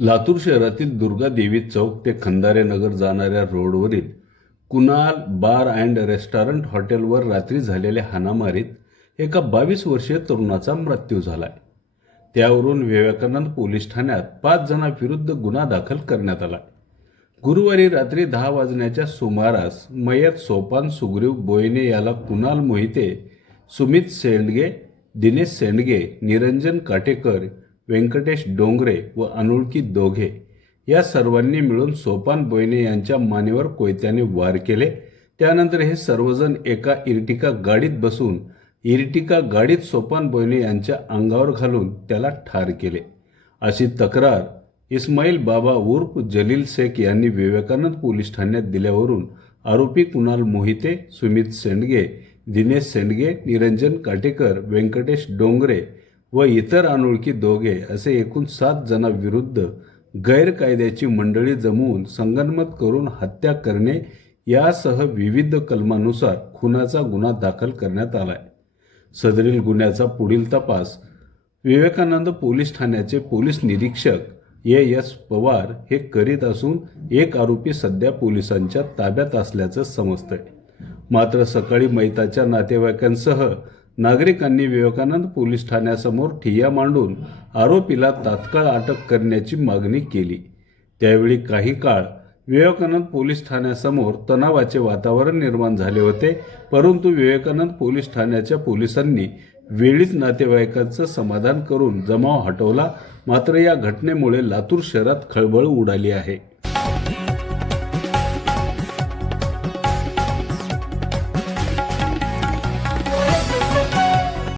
लातूर शहरातील दुर्गा देवी चौक ते खंदारे नगर जाणाऱ्या रोडवरील कुणाल बार अँड रेस्टॉरंट हॉटेलवर रात्री झालेल्या हाणामारीत एका 22 वर्षीय तरुणाचा मृत्यू झालाय। त्यावरून विवेकानंद पोलीस ठाण्यात 5 जणांविरुद्ध गुन्हा दाखल करण्यात आला। गुरुवारी रात्री 10 वाजण्याच्या सुमारास मयत सोपान सुग्रीव बोयने याला कुणाल मोहिते, सुमित सेंडगे, दिनेश सेंडगे, निरंजन काटेकर, व्यंकटेश डोंगरे व अनोळखी दोघे या सर्वांनी मिळून सोपान बोयने यांच्या मानेवर कोयत्याने वार केले। त्यानंतर हे सर्वजण एका इर्टिका गाडीत बसून इर्टिका गाडीत सोपान बोयने यांच्या अंगावर घालून त्याला ठार केले, अशी तक्रार इस्माईल बाबा उर्फ जलील शेख यांनी विवेकानंद पोलीस ठाण्यात दिल्यावरून आरोपी कुणाल मोहिते, सुमित सेंडगे, दिनेश सेंडगे, निरंजन काटेकर, व्यंकटेश डोंगरे व इतर अनोळखी दोघे असे एकूण 7 जणांविरुद्ध गैरकायद्याची मंडळी जमवून संगनमत करून हत्या करणे यासह विविध कलमानुसार खुनाचा गुन्हा दाखल करण्यात आलाय। सदरील गुन्ह्याचा पुढील तपास विवेकानंद पोलीस ठाण्याचे पोलीस निरीक्षक एस पवार हे करीत असून एक आरोपी सध्या पोलिसांच्या ताब्यात असल्याचं समजतंय। मात्र सकाळी मयताच्या नातेवाईकांसह नागरिकांनी विवेकानंद पोलीस ठाण्यासमोर ठिय्या मांडून आरोपीला तात्काळ अटक करण्याची मागणी केली। त्यावेळी काही काळ विवेकानंद पोलीस ठाण्यासमोर तणावाचे वातावरण निर्माण झाले होते, परंतु विवेकानंद पोलीस ठाण्याच्या पोलिसांनी वेळीच नातेवाईकांचं समाधान करून जमाव हटवला। मात्र या घटनेमुळे लातूर शहरात खळबळ उडाली आहे।